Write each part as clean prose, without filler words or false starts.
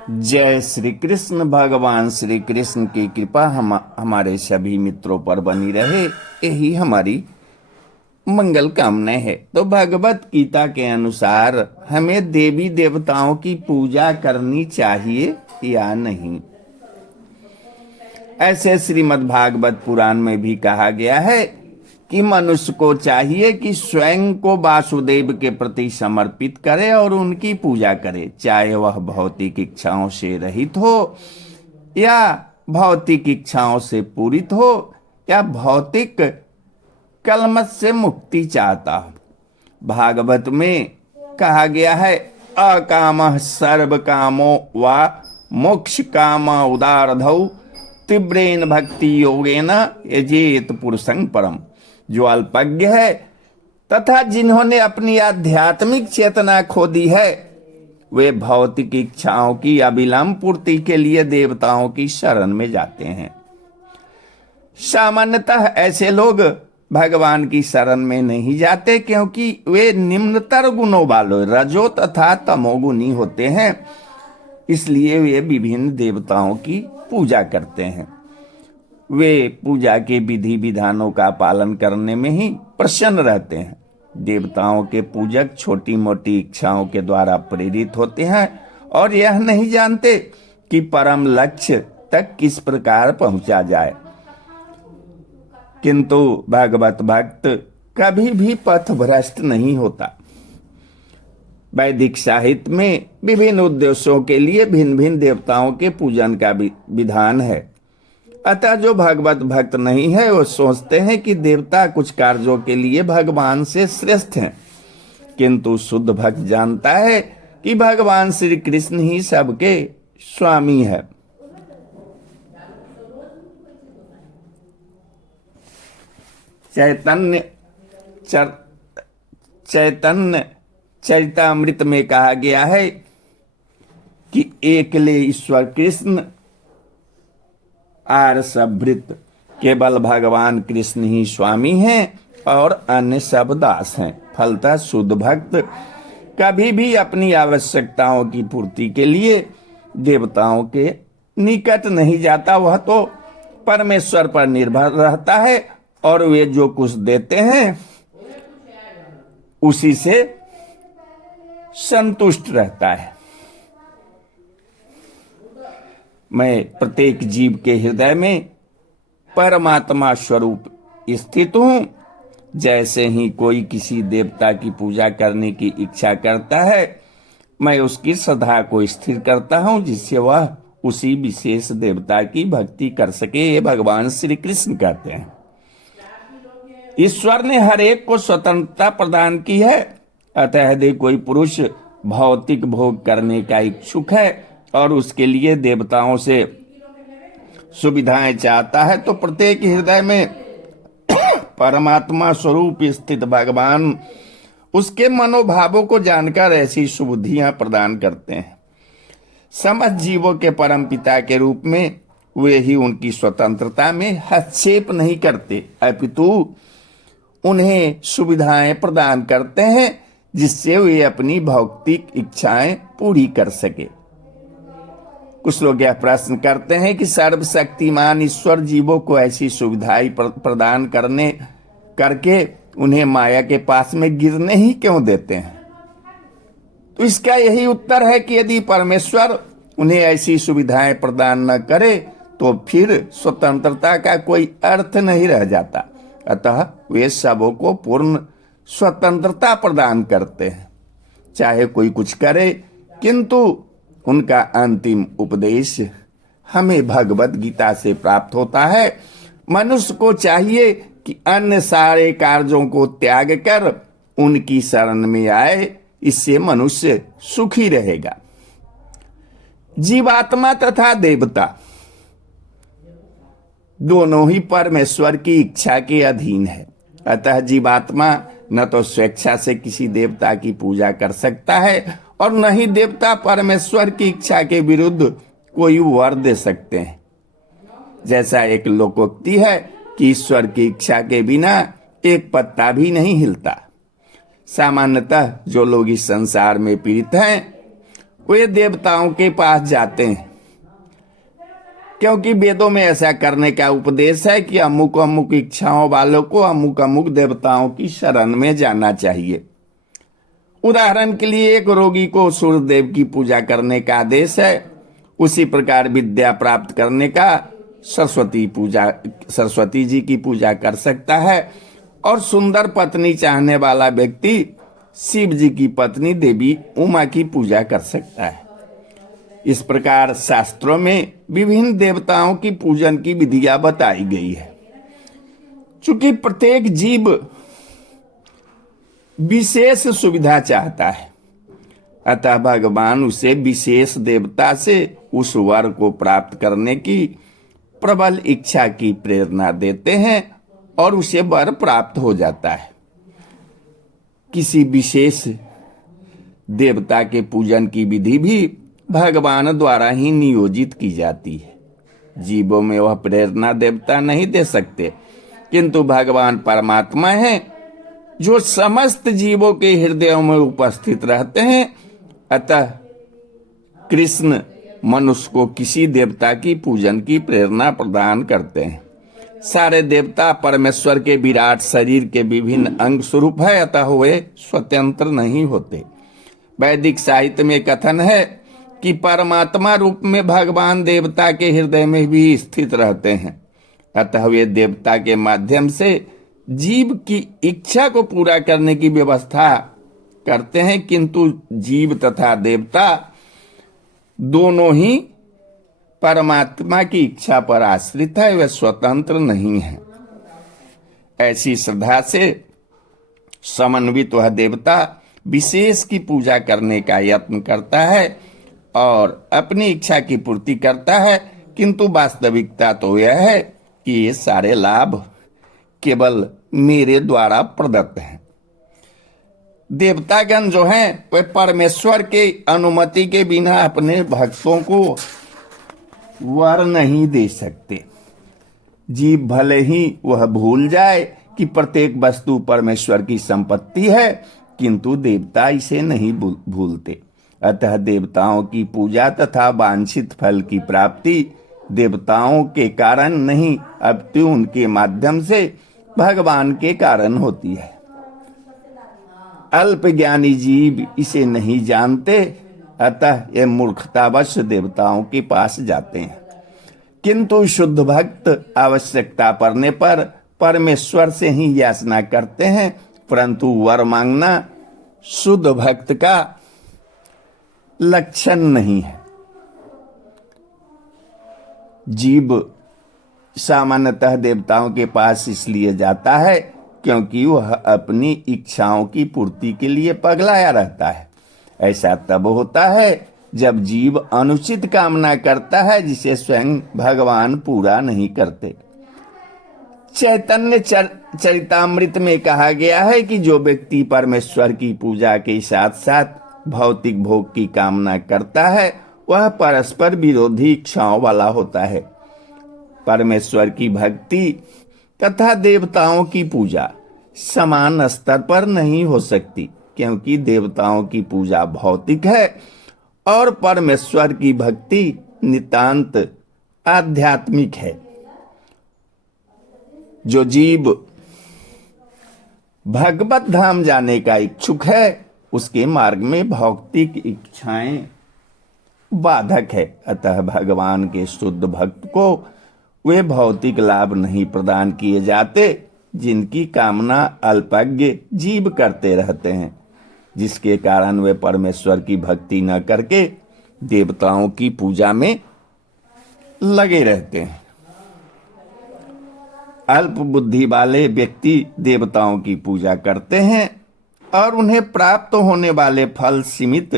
जय श्री कृष्ण। भगवान श्री कृष्ण की कृपा हमारे सभी मित्रों पर बनी रहे, यही हमारी मंगल कामना है। तो भगवत गीता के अनुसार हमें देवी देवताओं की पूजा करनी चाहिए या नहीं? ऐसे श्रीमद् भागवत पुराण में भी कहा गया है कि मनुष्य को चाहिए कि स्वयं को वासुदेव के प्रति समर्पित करे और उनकी पूजा करे, चाहे वह भौतिक इच्छाओं से रहित हो या भौतिक इच्छाओं से पूरित हो या भौतिक कलमश से मुक्ति चाहता हो। भागवत में कहा गया है, अकामः सर्व कामो वा मोक्ष काम उदारधौ तीव्रेन भक्ति योगेन यजेत पुरुषं परम। जो अल्पज्ञ है तथा जिन्होंने अपनी आध्यात्मिक चेतना खो दी है, वे भौतिक इच्छाओं की अविलंब पूर्ति के लिए देवताओं की शरण में जाते हैं। सामान्यतः ऐसे लोग भगवान की शरण में नहीं जाते क्योंकि वे निम्नतर गुणों वाले रजो तथा तमोगुणी होते हैं, इसलिए वे विभिन्न देवताओं की पूजा करते हैं। वे पूजा के विधि विधानों का पालन करने में ही प्रसन्न रहते हैं। देवताओं के पूजक छोटी मोटी इच्छाओं के द्वारा प्रेरित होते हैं और यह नहीं जानते कि परम लक्ष्य तक किस प्रकार पहुंचा जाए। किंतु भागवत भक्त कभी भी पथ भ्रष्ट नहीं होता। वैदिक साहित्य में विभिन्न उद्देश्यों के लिए भिन्न भिन्न देवताओं के पूजन का विधान है। अतः जो भगवत भक्त नहीं है वो सोचते हैं कि देवता कुछ कार्यों के लिए भगवान से श्रेष्ठ हैं, किंतु शुद्ध भक्त जानता है कि भगवान श्री कृष्ण ही सबके स्वामी है। चैतन्य चरितामृत में कहा गया है कि एकले ईश्वर कृष्ण आर सबृत, केवल भगवान कृष्ण ही स्वामी हैं और अन्य सब दास हैं। फलतः शुद्ध भक्त कभी भी अपनी आवश्यकताओं की पूर्ति के लिए देवताओं के निकट नहीं जाता। वह तो परमेश्वर पर निर्भर रहता है और वे जो कुछ देते हैं उसी से संतुष्ट रहता है। मैं प्रत्येक जीव के हृदय में परमात्मा स्वरूप स्थित हूं। जैसे ही कोई किसी देवता की पूजा करने की इच्छा करता है, मैं उसकी श्रद्धा को स्थिर करता हूं जिससे वह उसी विशेष देवता की भक्ति कर सके। ये भगवान श्री कृष्ण कहते हैं। ईश्वर ने हर एक को स्वतंत्रता प्रदान की है। अतः यदि कोई पुरुष भौतिक भोग करने का इच्छुक है और उसके लिए देवताओं से सुविधाएं चाहता है, तो प्रत्येक हृदय में परमात्मा स्वरूप स्थित भगवान उसके मनोभावों को जानकर ऐसी सुबुद्धियां प्रदान करते हैं। समस्त जीवों के परम पिता के रूप में वे ही उनकी स्वतंत्रता में हस्तक्षेप नहीं करते, अपितु उन्हें सुविधाएं प्रदान करते हैं जिससे वे अपनी भौतिक इच्छाएं पूरी कर सके। कुछ लोग यह प्रश्न करते हैं कि सर्वशक्तिमान ईश्वर जीवों को ऐसी सुविधाएं प्रदान करके उन्हें माया के पास में गिरने ही क्यों देते हैं? तो इसका यही उत्तर है कि यदि परमेश्वर उन्हें ऐसी सुविधाएं प्रदान न करे तो फिर स्वतंत्रता का कोई अर्थ नहीं रह जाता। अतः वे सबों को पूर्ण स्वतंत्रता प्रदान करते हैं, चाहे कोई कुछ करे। किंतु उनका अंतिम उपदेश हमें भगवत गीता से प्राप्त होता है। मनुष्य को चाहिए कि अन्य सारे कार्यों को त्याग कर उनकी शरण में आए, इससे मनुष्य सुखी रहेगा। जीवात्मा तथा देवता दोनों ही परमेश्वर की इच्छा के अधीन है। अतः जीवात्मा न तो स्वेच्छा से किसी देवता की पूजा कर सकता है और न ही देवता परमेश्वर की इच्छा के विरुद्ध कोई वर दे सकते हैं। जैसा एक लोकोक्ति है कि ईश्वर की इच्छा के बिना एक पत्ता भी नहीं हिलता। सामान्यतः जो लोग इस संसार में पीड़ित हैं वे देवताओं के पास जाते हैं, क्योंकि वेदों में ऐसा करने का उपदेश है कि अमुक अमुक इच्छाओं वालों को अमुक अमुक देवताओं की शरण में जाना चाहिए। उदाहरण के लिए एक रोगी को सूर्यदेव की पूजा करने का आदेश है, उसी प्रकार विद्या प्राप्त करने का सरस्वती जी की पूजा कर सकता है, और सुंदर पत्नी चाहने वाला व्यक्ति शिव जी की पत्नी देवी उमा की पूजा कर सकता है। इस प्रकार शास्त्रों में विभिन्न देवताओं की पूजन की विधियां बताई गई है। चूंकि प्रत्येक जीव विशेष सुविधा चाहता है, अतः भगवान उसे विशेष देवता से उस वर को प्राप्त करने की प्रबल इच्छा की प्रेरणा देते हैं और उसे वर प्राप्त हो जाता है। किसी विशेष देवता के पूजन की विधि भी भगवान द्वारा ही नियोजित की जाती है। जीवों में वह प्रेरणा देवता नहीं दे सकते, किंतु भगवान परमात्मा है जो समस्त जीवों के हृदयों में उपस्थित रहते हैं। अतः कृष्ण मनुष्य को किसी देवता की पूजन की प्रेरणा प्रदान करते हैं। सारे देवता परमेश्वर के विराट शरीर के विभिन्न अंग स्वरूप है, अतः वे स्वतंत्र नहीं होते। वैदिक साहित्य में कथन है कि परमात्मा रूप में भगवान देवता के हृदय में भी स्थित रहते हैं, अतः वे देवता के माध्यम से जीव की इच्छा को पूरा करने की व्यवस्था करते हैं, किंतु जीव तथा देवता दोनों ही परमात्मा की इच्छा पर आश्रित है, वे स्वतंत्र नहीं है। ऐसी श्रद्धा से समन्वित वह देवता विशेष की पूजा करने का यत्न करता है और अपनी इच्छा की पूर्ति करता है, किंतु वास्तविकता तो यह है कि ये सारे लाभ केवल मेरे द्वारा प्रदत्त हैं। देवतागण जो हैं वे परमेश्वर के अनुमति के बिना अपने भक्तों को वर नहीं दे सकते। जीव भले ही वह भूल जाए कि प्रत्येक वस्तु परमेश्वर की संपत्ति है, किंतु देवता इसे नहीं भूलते। अतः देवताओं की पूजा तथा वांछित फल की प्राप्ति देवताओं के कारण नहीं, अपितु उनके माध्यम से भगवान के कारण होती है। अल्प ज्ञानी जीव इसे नहीं जानते, अतः ये मूर्खतावश देवताओं के पास जाते हैं। किंतु शुद्ध भक्त आवश्यकता पड़ने पर परमेश्वर से ही याचना करते हैं, परंतु वर मांगना शुद्ध भक्त का लक्षण नहीं है। जीव सामान्यतः देवताओं के पास इसलिए जाता है क्योंकि वह अपनी इच्छाओं की पूर्ति के लिए पगलाया रहता है। ऐसा तब होता है जब जीव अनुचित कामना करता है जिसे स्वयं भगवान पूरा नहीं करते। चैतन्य चरितामृत में कहा गया है कि जो व्यक्ति परमेश्वर की पूजा के साथ साथ भौतिक भोग की कामना करता है वह परस्पर विरोधी इच्छाओं वाला होता है। परमेश्वर की भक्ति तथा देवताओं की पूजा समान स्तर पर नहीं हो सकती, क्योंकि देवताओं की पूजा भौतिक है और परमेश्वर की भक्ति नितांत आध्यात्मिक है। जो जीव भगवत धाम जाने का इच्छुक है उसके मार्ग में भौतिक इच्छाएं बाधक है। अतः भगवान के शुद्ध भक्त को वे भौतिक लाभ नहीं प्रदान किए जाते जिनकी कामना अल्पज्ञ जीव करते रहते हैं, जिसके कारण वे परमेश्वर की भक्ति न करके देवताओं की पूजा में लगे रहते हैं। अल्प बुद्धि वाले व्यक्ति देवताओं की पूजा करते हैं और उन्हें प्राप्त होने वाले फल सीमित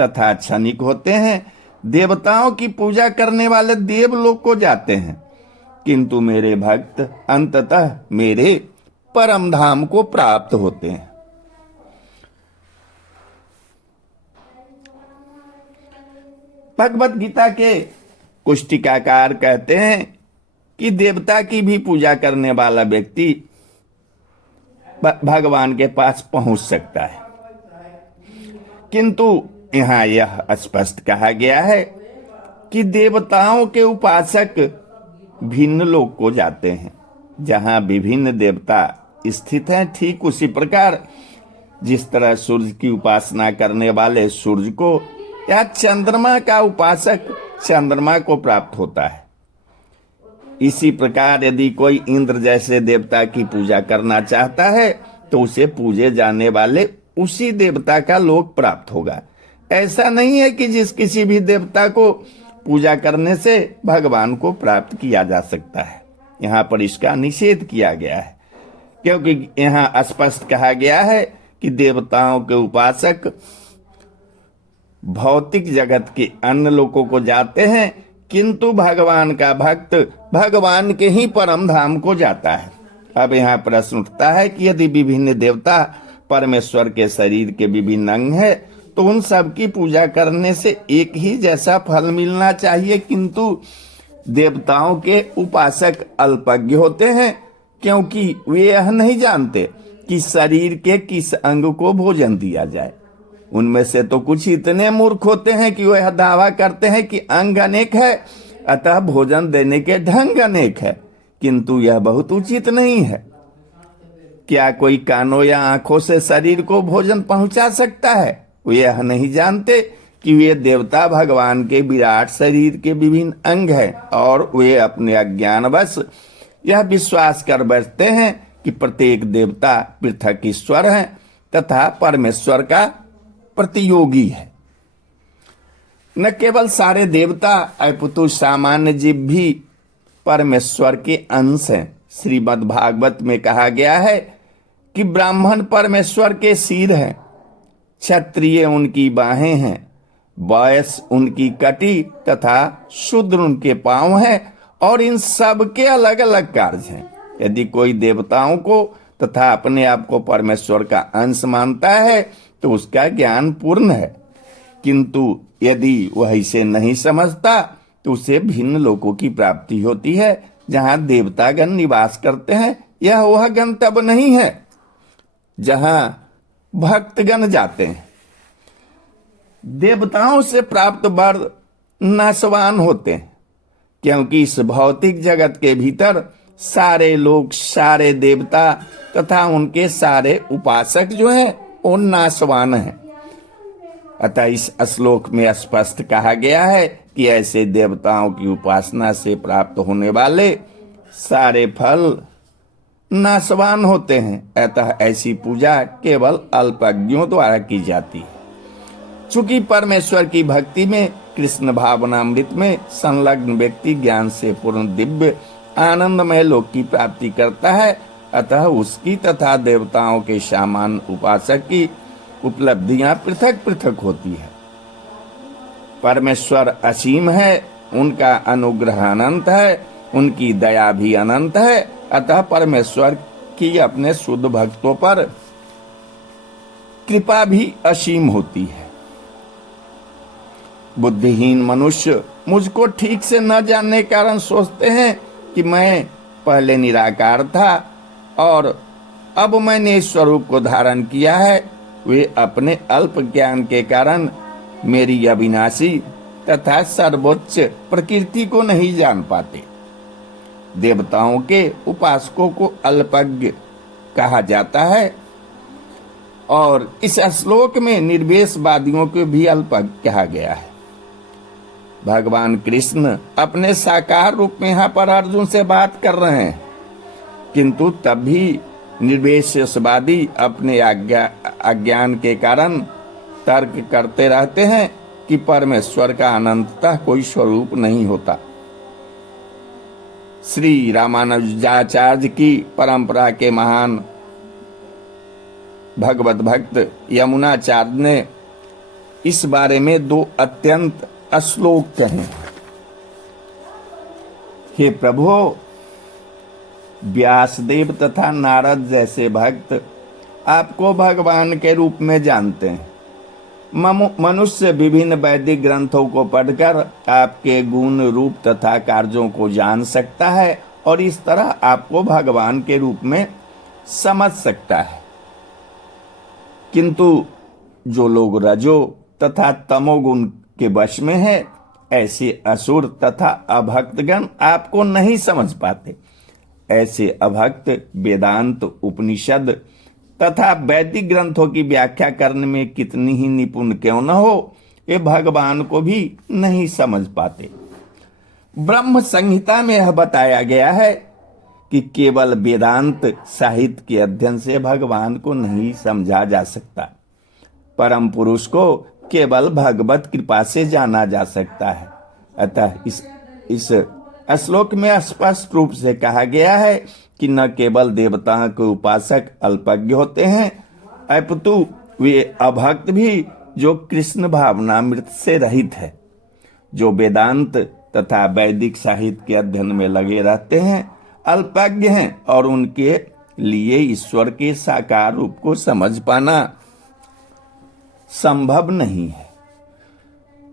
तथा क्षणिक होते हैं। देवताओं की पूजा करने वाले देवलोक को जाते हैं, किंतु मेरे भक्त अंततः मेरे परम धाम को प्राप्त होते हैं। भगवत गीता के कुछ टीकाकार कहते हैं कि देवता की भी पूजा करने वाला व्यक्ति भगवान के पास पहुंच सकता है, किंतु यहाँ यह स्पष्ट कहा गया है कि देवताओं के उपासक भिन्न लोक को जाते हैं, जहाँ विभिन्न देवता स्थित हैं। ठीक उसी प्रकार जिस तरह सूर्य की उपासना करने वाले सूर्य को या चंद्रमा का उपासक चंद्रमा को प्राप्त होता है, इसी प्रकार यदि कोई इंद्र जैसे देवता की पूजा करना चाहता है तो उसे पूजे जाने वाले उसी देवता का लोक प्राप्त होगा। ऐसा नहीं है कि जिस किसी भी देवता को पूजा करने से भगवान को प्राप्त किया जा सकता है। यहाँ पर इसका निषेध किया गया है, क्योंकि यहाँ स्पष्ट कहा गया है कि देवताओं के उपासक भौतिक जगत के अन्य लोगों को जाते हैं, किंतु भगवान का भक्त भगवान के ही परम धाम को जाता है। अब यहाँ प्रश्न उठता है कि यदि विभिन्न देवता परमेश्वर के शरीर के विभिन्न अंग है तो उन सब की पूजा करने से एक ही जैसा फल मिलना चाहिए, किंतु देवताओं के उपासक अल्पज्ञ होते हैं, क्योंकि वे यह नहीं जानते कि शरीर के किस अंग को भोजन दिया जाए। उनमें से तो कुछ इतने मूर्ख होते हैं कि वह दावा करते हैं कि अंग अनेक है, अतः भोजन देने के ढंग अनेक है, किंतु यह बहुत उचित नहीं है। क्या कोई कानों या आंखों से शरीर को भोजन पहुंचा सकता है? वे यह नहीं जानते कि वे देवता भगवान के विराट शरीर के विभिन्न अंग हैं, और वे अपने अज्ञानवश यह विश्वास कर बैठते हैं कि प्रत्येक देवता पृथक ईश्वर है तथा परमेश्वर का प्रतियोगी है। न केवल सारे देवता अपितु सामान्य जीव भी परमेश्वर के अंश हैं। श्रीमद् भागवत में कहा गया है कि ब्राह्मण परमेश्वर के सिर हैं, क्षत्रिय उनकी बाहें हैं, वैश्य उनकी कटी तथा शूद्र उनके पांव हैं, और इन सब के अलग अलग कार्य हैं। यदि कोई देवताओं को तथा अपने आप को परमेश्वर का अंश मानता है तो उसका ज्ञान पूर्ण है, किंतु यदि वह इसे नहीं समझता तो उसे भिन्न लोकों की प्राप्ति होती है, जहां देवतागण निवास करते हैं। यह वह गंतव्य नहीं है जहां भक्तगण जाते हैं। देवताओं से प्राप्त वर नाशवान होते हैं, क्योंकि इस भौतिक जगत के भीतर सारे लोग, सारे देवता तथा उनके सारे उपासक जो हैं वो नाशवान हैं। अतः इस श्लोक में स्पष्ट कहा गया है कि ऐसे देवताओं की उपासना से प्राप्त होने वाले सारे फल नाशवान होते हैं। अतः ऐसी पूजा केवल अल्पज्ञों द्वारा की जाती है। चूंकि परमेश्वर की भक्ति में, कृष्ण भावनामृत में संलग्न व्यक्ति ज्ञान से पूर्ण दिव्य आनंदमय लोक की प्राप्ति करता है, अतः उसकी तथा देवताओं के सामान्य उपासक की उपलब्धियां पृथक पृथक होती है। परमेश्वर असीम है, उनका अनुग्रह अनंत है, उनकी दया भी अनंत है, अतः परमेश्वर की अपने शुद्ध भक्तों पर कृपा भी असीम होती है। बुद्धिहीन मनुष्य मुझको ठीक से न जानने के कारण सोचते हैं कि मैं पहले निराकार था और अब मैंने इस स्वरूप को धारण किया है। वे अपने अल्प ज्ञान के कारण मेरी अविनाशी तथा सर्वोच्च प्रकृति को नहीं जान पाते। देवताओं के उपासकों को अल्पज्ञ कहा जाता है, और इस श्लोक में निर्वेशवादियों को भी अल्पज्ञ कहा गया है। भगवान कृष्ण अपने साकार रूप में यहाँ पर अर्जुन से बात कर रहे हैं, किंतु तब भी निर्वेशवादी अपने अज्ञान के कारण तर्क करते रहते हैं कि परमेश्वर का अनंततः कोई स्वरूप नहीं होता। श्री रामानुजाचार्य की परंपरा के महान भगवत भक्त यमुनाचार्य ने इस बारे में 2 अत्यंत श्लोक कहे। हे प्रभु, व्यासदेव तथा नारद जैसे भक्त आपको भगवान के रूप में जानते हैं। मनुष्य विभिन्न वैदिक ग्रंथों को पढ़कर आपके गुण, रूप तथा कार्यों को जान सकता है और इस तरह आपको भगवान के रूप में समझ सकता है, किंतु जो लोग रजो तथा तमोगुण के वश में है, ऐसे असुर तथा अभक्तगण आपको नहीं समझ पाते। ऐसे अभक्त वेदांत, उपनिषद तथा वैदिक ग्रंथों की व्याख्या करने में कितनी ही निपुण क्यों न हो, ये भगवान को भी नहीं समझ पाते। ब्रह्म संहिता में यह बताया गया है कि केवल वेदांत साहित्य के अध्ययन से भगवान को नहीं समझा जा सकता। परम पुरुष को केवल भगवत कृपा से जाना जा सकता है। अतः इस श्लोक में स्पष्ट रूप से कहा गया है कि न केवल देवताओं के उपासक अल्पज्ञ होते हैं, अपितु वे अभक्त भी, जो कृष्ण भावनामृत से रहित है, जो वेदांत तथा वैदिक साहित्य के अध्ययन में लगे रहते हैं, अल्पज्ञ हैं और उनके लिए ईश्वर के साकार रूप को समझ पाना संभव नहीं है।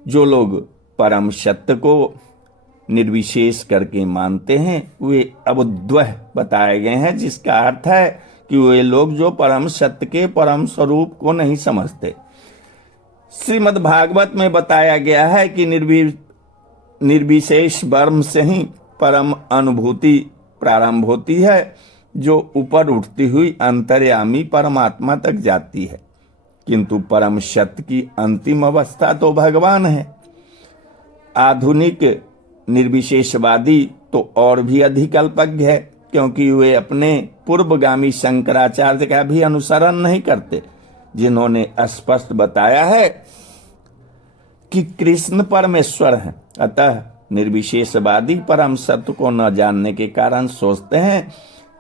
जो लोग परम सत्य को निर्विशेष करके मानते हैं वे अबुद्धः बताए गए हैं, जिसका अर्थ है कि वे लोग जो परम सत्य के परम स्वरूप को नहीं समझते। श्रीमद् भागवत में बताया गया है कि निर्विशेष ब्रह्म से ही परम अनुभूति प्रारंभ होती है, जो ऊपर उठती हुई अंतर्यामी परमात्मा तक जाती है। किंतु परम सत्य की अंतिम अवस्था तो भगवान है। आधुनिक निर्विशेषवादी तो और भी अधिक अल्पज्ञ है, क्योंकि वे अपने पूर्वगामी शंकराचार्य का भी अनुसरण नहीं करते, जिन्होंने स्पष्ट बताया है कि कृष्ण परमेश्वर हैं। अतः निर्विशेषवादी परम सत्य को न जानने के कारण सोचते हैं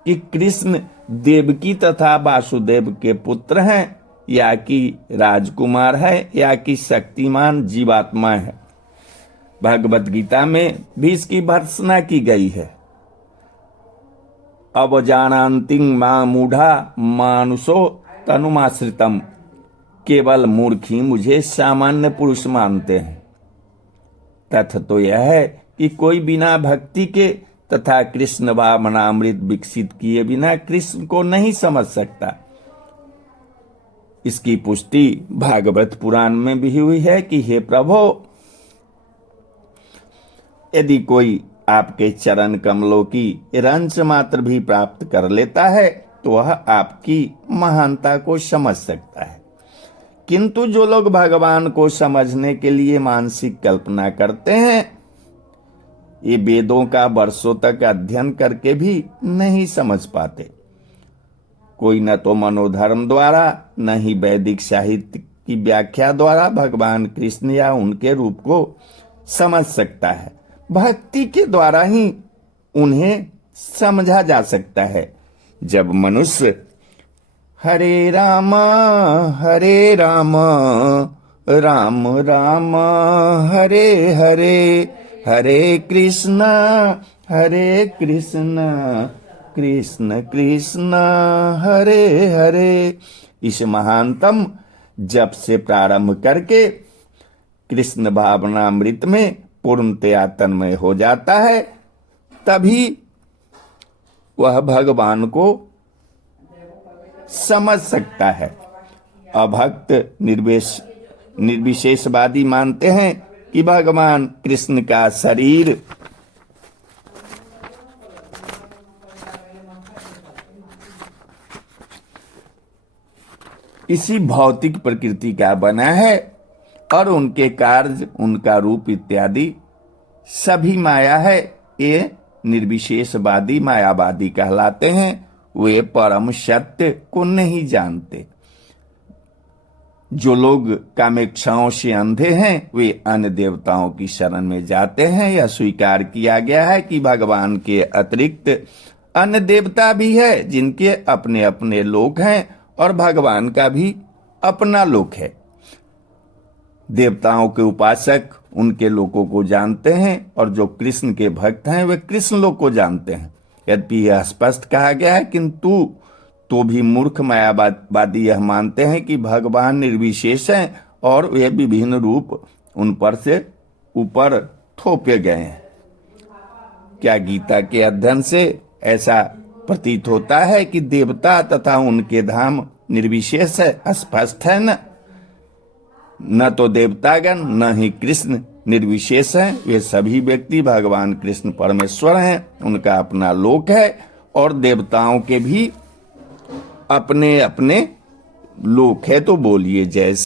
कि कृष्ण देवकी तथा वासुदेव के पुत्र हैं, या कि राजकुमार है, या कि शक्तिमान जीवात्मा है। भगवत गीता में भी इसकी भर्त्सना की गई है। अवजानान्ति मां मूढ़ा मानुषो तनुमाश्रितम, केवल मूर्खी मुझे सामान्य पुरुष मानते हैं। तथ्य तो यह है कि कोई बिना भक्ति के तथा कृष्ण भावनामृत विकसित किए बिना कृष्ण को नहीं समझ सकता। इसकी पुष्टि भागवत पुराण में भी हुई है कि हे प्रभु, यदि कोई आपके चरण कमलों की रंच मात्र भी प्राप्त कर लेता है तो वह आपकी महानता को समझ सकता है। किंतु जो लोग भगवान को समझने के लिए मानसिक कल्पना करते हैं, ये वेदों का वर्षों तक अध्ययन करके भी नहीं समझ पाते। कोई न तो मनोधर्म द्वारा, न ही वैदिक साहित्य की व्याख्या द्वारा भगवान कृष्ण या उनके रूप को समझ सकता है। भक्ति के द्वारा ही उन्हें समझा जा सकता है। जब मनुष्य हरे राम राम राम हरे हरे, हरे कृष्ण कृष्ण कृष्ण हरे हरे, इस महानतम जप से प्रारंभ करके कृष्ण भावनामृत में पूर्णतया तन्मय हो जाता है, तभी वह भगवान को समझ सकता है। अभक्त निर्विशेषवादी मानते हैं कि भगवान कृष्ण का शरीर इसी भौतिक प्रकृति का बना है और उनके कार्य, उनका रूप इत्यादि सभी माया है। ये निर्विशेषवादी मायावादी कहलाते हैं। वे परम सत्य को नहीं जानते। जो लोग कामेक्षाओं से अंधे हैं वे अन्य देवताओं की शरण में जाते हैं। यह स्वीकार किया गया है कि भगवान के अतिरिक्त अन्य देवता भी है, जिनके अपने अपने लोक हैं और भगवान का भी अपना लोक है। देवताओं के उपासक उनके लोकों को जानते हैं और जो कृष्ण के भक्त हैं वे कृष्ण लोक को जानते हैं। यद्यपि यह स्पष्ट कहा गया है, किंतु तो भी मूर्ख मायावादी यह मानते हैं कि भगवान निर्विशेष हैं और वे विभिन्न रूप उन पर से ऊपर थोपे गए हैं। क्या गीता के अध्ययन से ऐसा प्रतीत होता है कि देवता तथा उनके धाम निर्विशेष है? स्पष्ट है न। न तो देवतागण न ही कृष्ण निर्विशेष हैं। ये सभी व्यक्ति भगवान कृष्ण परमेश्वर हैं, उनका अपना लोक है और देवताओं के भी अपने अपने लोक है। तो बोलिए जय